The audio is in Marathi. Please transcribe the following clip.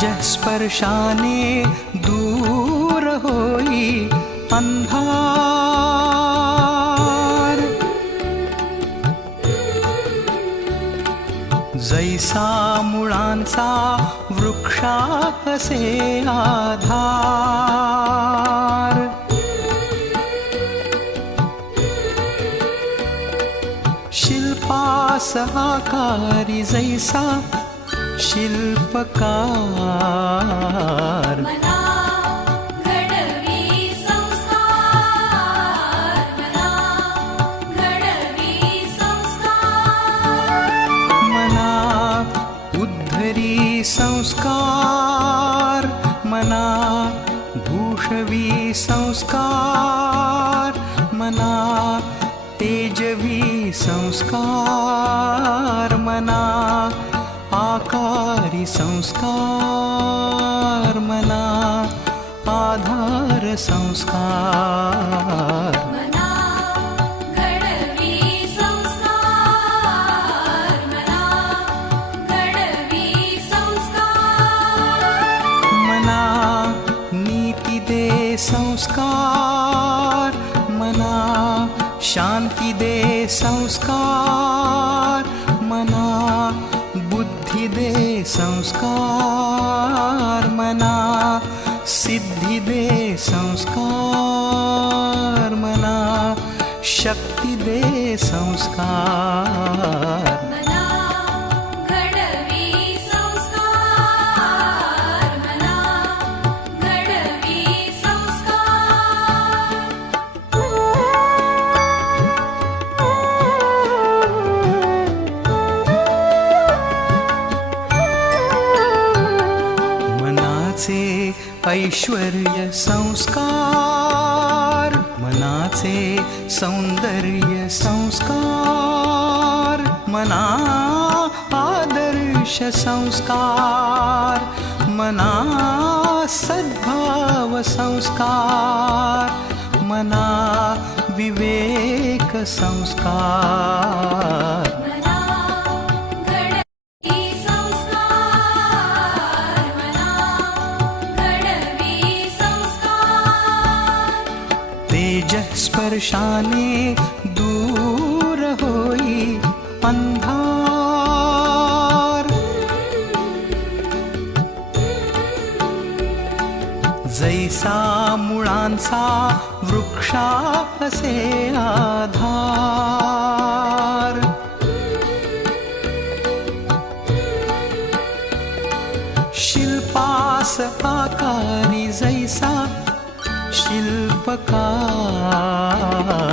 तेज स्पर्शाने दूर होई अंधार। जैसा मुळांचा वृक्षा असे आधार। शिल्पास आकारी जैसा शिल्पकार। मना घडवी संस्कार मना घडवी संस्कार। मना उद्धरी संस्कार मना भूषवी संस्कार मना तेजवी संस्कार मना आकारी संस्कार मना आधार संस्कार। संस्कार मना घडवी संस्कार। मना नीती दे संस्कार मना शांती दे संस्कार मना सिद्धि दे संस्कार मना शक्ति दे संस्कार मनाचे ऐश्वर्य संस्कार मनाचे सौंदर्य संस्कार मना आदर्श संस्कार मना सद्भाव संस्कार मना विवेक संस्कार। तेज स्पर्शाने दूर होई अंधार। जैसा मुळांचा वृक्षा असे आधार। शिल्पास आकारी जैसा शिल्पकार